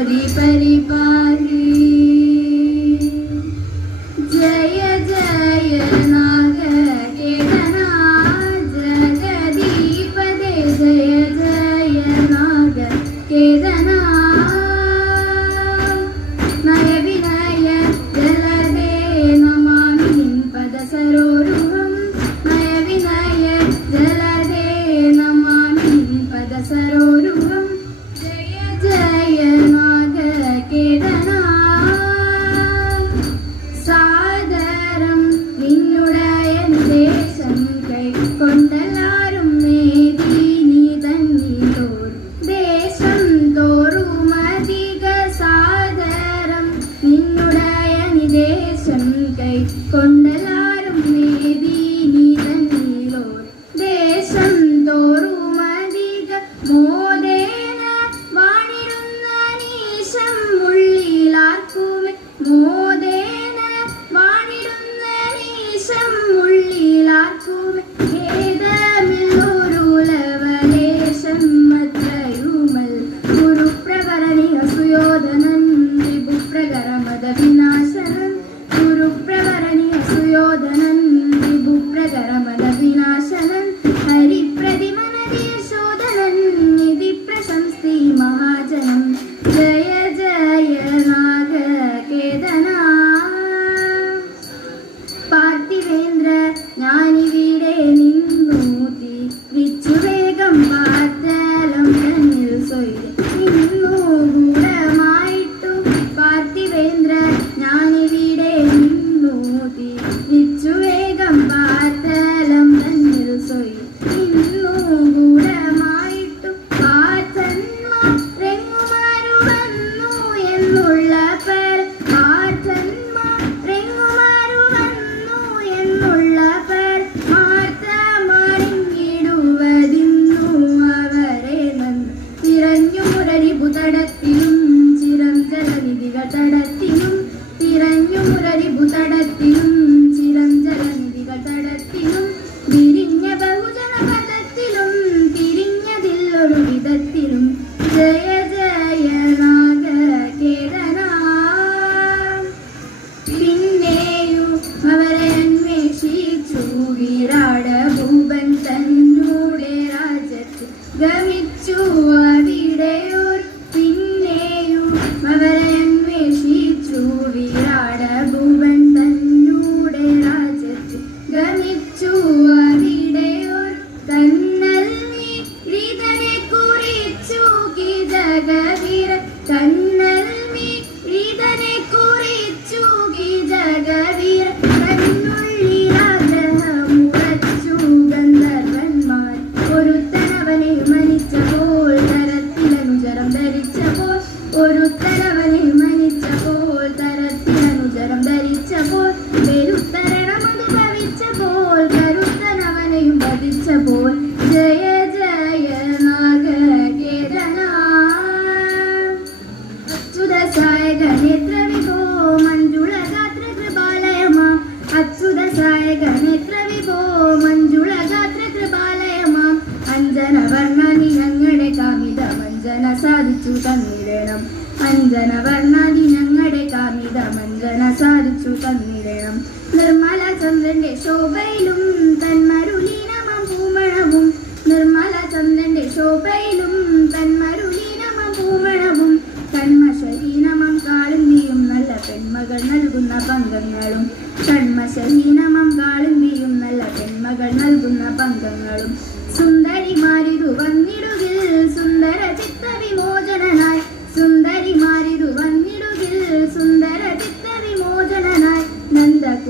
Peri, peri, peri. Srihari బుధడత్తియుం చిరం జగనిది గతడ സാധിച്ചു തന്നിരണം നിർമ്മല ചന്ദ്രന്റെ ശോഭയിലും തന്മരുലീനമം പൂമണവും. നിർമ്മല ചന്ദ്രന്റെ ശോഭയിലും തന്മരുലീനമം പൂമണവും. തന്മശരീനമം കാളുന്നിയും നല്ല പെൺമകൾ നൽകുന്ന പങ്കങ്ങളും. തന്മശരീനമം കാളുന്നിയും നല്ല പെൺമകൾ നൽകുന്ന പങ്കങ്ങളും. സുന്ദരിമാരിതു വന്നിടുകിൽ സുന്ദര ചിത്തവിമോച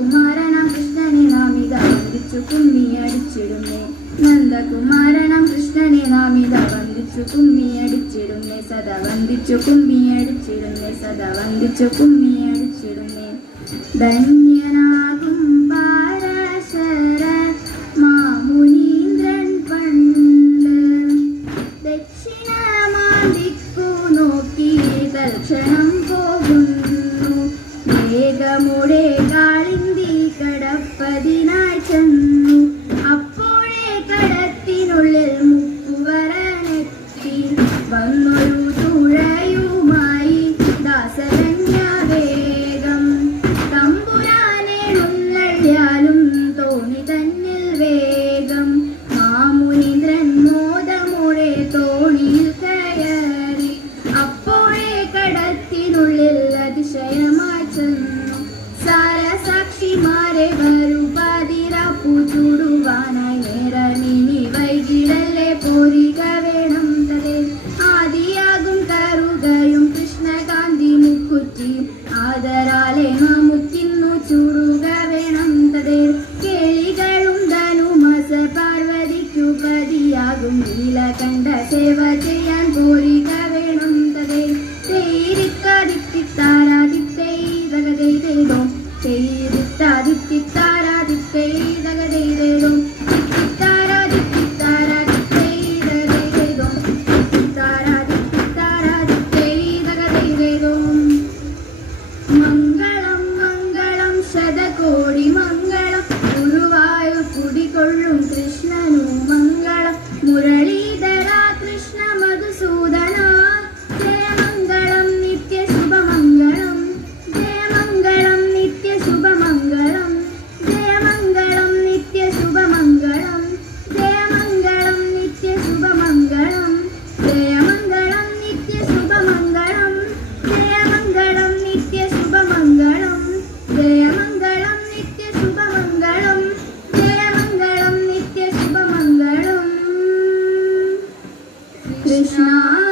നന്ദകുമാരനാം കൃഷ്ണനെ നാമിത വന്ദിച്ചു കുമ്മിയടിച്ചിടുന്നേ. നന്ദകുമാരനാം കൃഷ്ണനെ നാമിത വന്ദിച്ചു കുമ്മിയടിച്ചിടുന്നേ. സദാ വന്ദിച്ചു കുമ്മിയടിച്ചിടുന്നേ. സദാ വന്ദിച്ചു കുമ്മിയടിച്ചിടുന്നേ. ധന്യ பாடும் நீலகண்ட சேவதியான் போரி कृष्णा